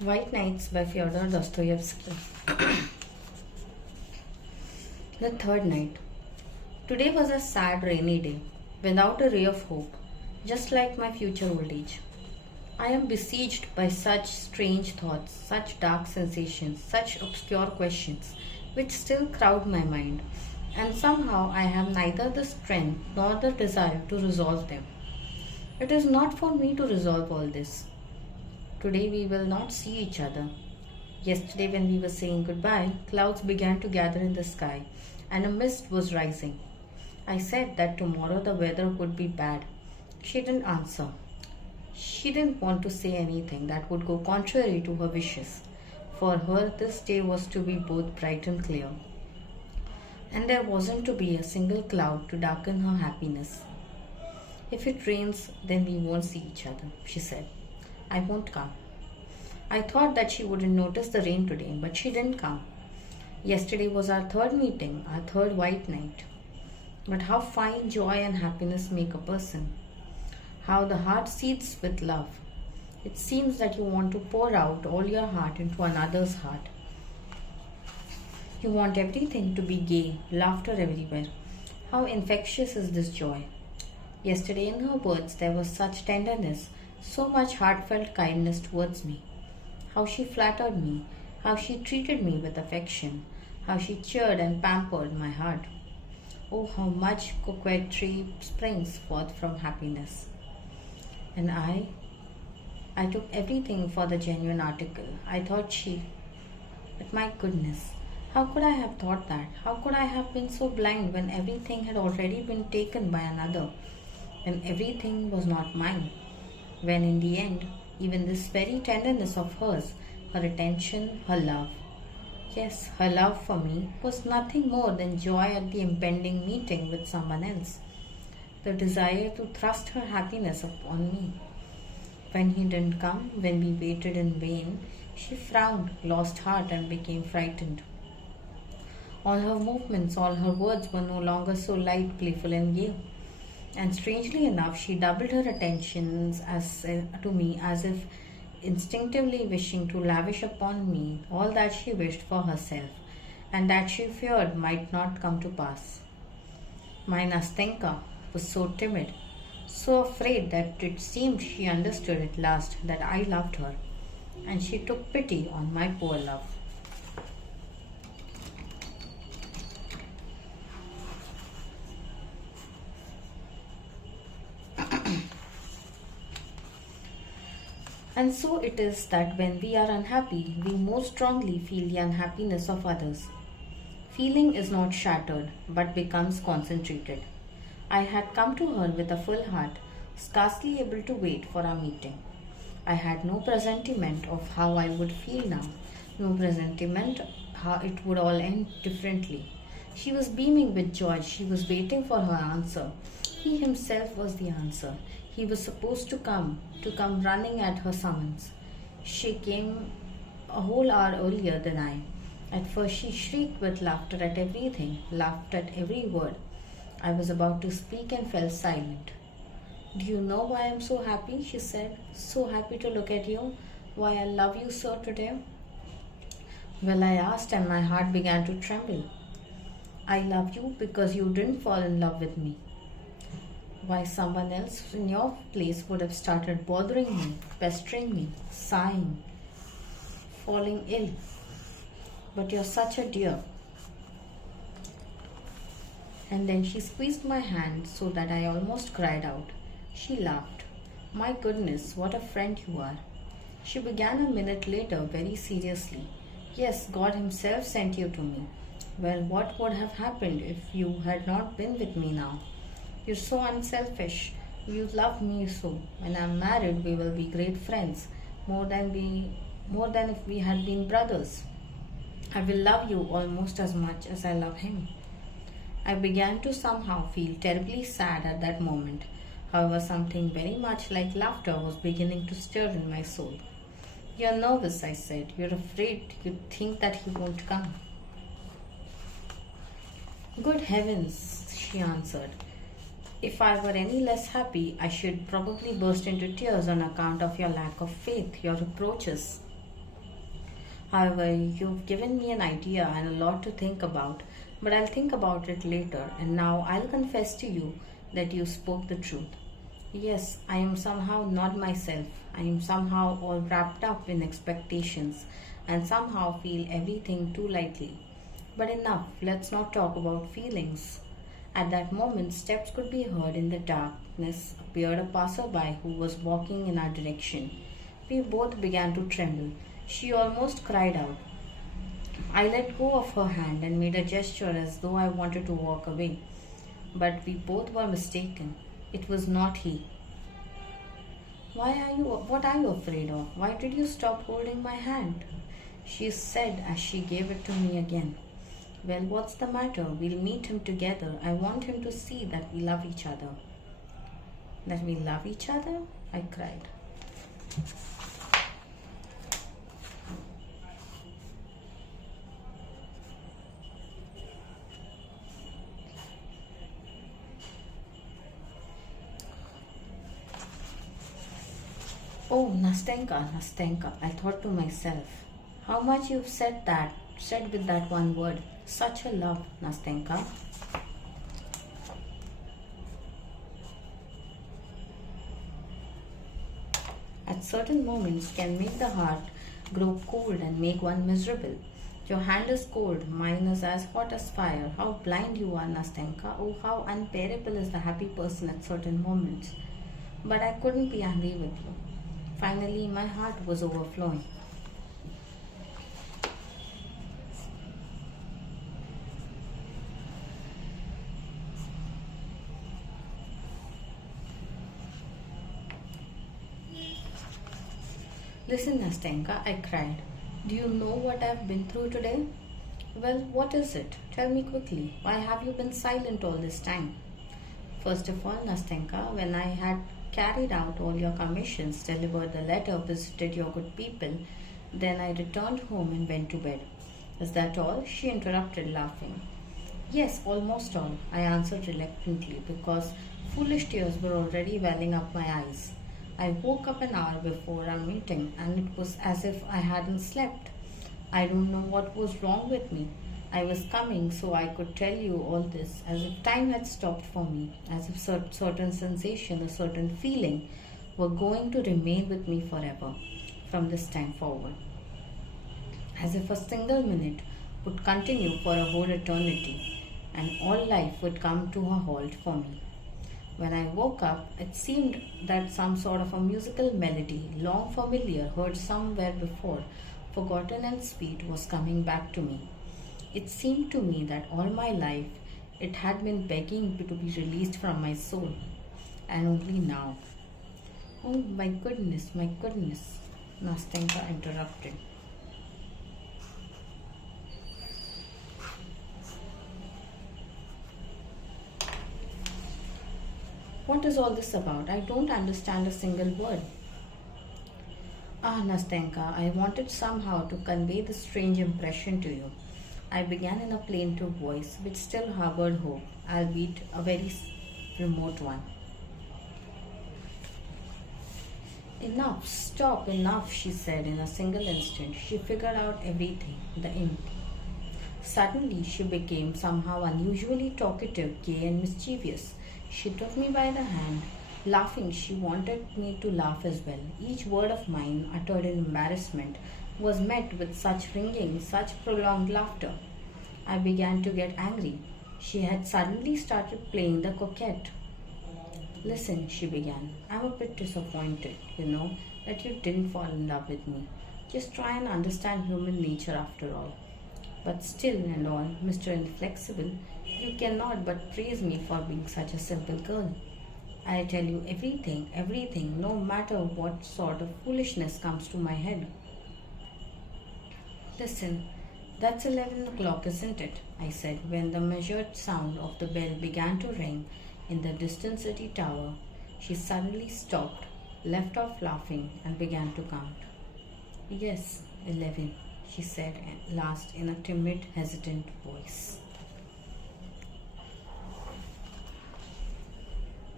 White Nights by Fyodor Dostoyevsky. The third night. Today was a sad rainy day, without a ray of hope, just like my future old age. I am besieged by such strange thoughts, such dark sensations, such obscure questions, which still crowd my mind, and somehow I have neither the strength nor the desire to resolve them. It is not for me to resolve all this. Today we will not see each other. Yesterday, when we were saying goodbye, clouds began to gather in the sky and a mist was rising. I said that tomorrow the weather would be bad. She didn't answer. She didn't want to say anything that would go contrary to her wishes. For her, this day was to be both bright and clear. And there wasn't to be a single cloud to darken her happiness. If it rains, then we won't see each other, she said. I won't come. I thought that she wouldn't notice the rain today, but she didn't come. Yesterday was our third meeting, our third white night. But how fine joy and happiness make a person. How the heart seethes with love. It seems that you want to pour out all your heart into another's heart. You want everything to be gay, laughter everywhere. How infectious is this joy. Yesterday in her words there was such tenderness, so much heartfelt kindness towards me. How she flattered me, how she treated me with affection, how she cheered and pampered my heart. Oh, how much coquetry springs forth from happiness. And I took everything for the genuine article. I thought but my goodness, how could I have thought that? How could I have been so blind when everything had already been taken by another, when everything was not mine? When in the end, even this very tenderness of hers, her attention, her love, yes, her love for me was nothing more than joy at the impending meeting with someone else, the desire to thrust her happiness upon me. When he didn't come, when we waited in vain, she frowned, lost heart, and became frightened. All her movements, all her words were no longer so light, playful, and gay. And strangely enough, she doubled her attentions to me as if instinctively wishing to lavish upon me all that she wished for herself and that she feared might not come to pass. My Nastenka was so timid, so afraid that it seemed she understood at last that I loved her, and she took pity on my poor love. And so it is that when we are unhappy, we most strongly feel the unhappiness of others. Feeling is not shattered, but becomes concentrated. I had come to her with a full heart, scarcely able to wait for our meeting. I had no presentiment of how I would feel now, no presentiment how it would all end differently. She was beaming with joy, she was waiting for her answer. He himself was the answer. He was supposed to come running at her summons. She came a whole hour earlier than I. At first she shrieked with laughter at everything, laughed at every word. I was about to speak and fell silent. Do you know why I am so happy? She said. So happy to look at you. Why I love you so today? Well, I asked, and my heart began to tremble. I love you because you didn't fall in love with me. Why, someone else in your place would have started bothering me, pestering me, sighing, falling ill. But you're such a dear. And then she squeezed my hand so that I almost cried out. She laughed. My goodness, what a friend you are. She began a minute later very seriously. Yes, God himself sent you to me. Well, what would have happened if you had not been with me now? You're so unselfish. You love me so. When I'm married, we will be great friends, more than if we had been brothers. I will love you almost as much as I love him. I began to somehow feel terribly sad at that moment. However, something very much like laughter was beginning to stir in my soul. You're nervous, I said. You're afraid. You think that he won't come. Good heavens, she answered. If I were any less happy, I should probably burst into tears on account of your lack of faith, your reproaches. However, you've given me an idea and a lot to think about, but I'll think about it later, and now I'll confess to you that you spoke the truth. Yes, I am somehow not myself. I am somehow all wrapped up in expectations and somehow feel everything too lightly. But enough, let's not talk about feelings. At that moment, steps could be heard in the darkness. Appeared a passerby who was walking in our direction. We both began to tremble. She almost cried out. I let go of her hand and made a gesture as though I wanted to walk away. But we both were mistaken. It was not he. What are you afraid of? Why did you stop holding my hand? She said as she gave it to me again. Well, what's the matter? We'll meet him together. I want him to see that we love each other. That we love each other? I cried. Oh, Nastenka, Nastenka, I thought to myself. How much you've said with that one word. Such a love, Nastenka. At certain moments can make the heart grow cold and make one miserable. Your hand is cold, mine is as hot as fire. How blind you are, Nastenka. Oh, how unbearable is the happy person at certain moments. But I couldn't be angry with you. Finally, my heart was overflowing. Listen, Nastenka, I cried. Do you know what I've been through today? Well, what is it? Tell me quickly. Why have you been silent all this time? First of all, Nastenka, when I had carried out all your commissions, delivered the letter, visited your good people, then I returned home and went to bed. Is that all? She interrupted, laughing. Yes, almost all, I answered reluctantly, because foolish tears were already welling up my eyes. I woke up an hour before our meeting, and it was as if I hadn't slept. I don't know what was wrong with me. I was coming so I could tell you all this, as if time had stopped for me, as if certain sensation, a certain feeling were going to remain with me forever from this time forward. As if a single minute would continue for a whole eternity, and all life would come to a halt for me. When I woke up, it seemed that some sort of a musical melody, long familiar, heard somewhere before, forgotten and sweet, was coming back to me. It seemed to me that all my life it had been begging to be released from my soul, and only now. Oh, my goodness, Nastenka interrupted. What is all this about? I don't understand a single word. Ah, Nastenka, I wanted somehow to convey this strange impression to you. I began in a plaintive voice, which still harbored hope, albeit a very remote one. Enough, stop, enough, she said in a single instant. She figured out everything, the ink. Suddenly, she became somehow unusually talkative, gay, and mischievous. She took me by the hand. Laughing, she wanted me to laugh as well. Each word of mine, uttered in embarrassment, was met with such ringing, such prolonged laughter. I began to get angry. She had suddenly started playing the coquette. Listen, she began. I'm a bit disappointed, that you didn't fall in love with me. Just try and understand human nature after all. But still and all, Mr. Inflexible, you cannot but praise me for being such a simple girl. I tell you everything, no matter what sort of foolishness comes to my head. Listen, that's 11 o'clock, isn't it? I said when the measured sound of the bell began to ring in the distant city tower. She suddenly stopped, left off laughing, and began to count. Yes, 11, she said at last in a timid, hesitant voice.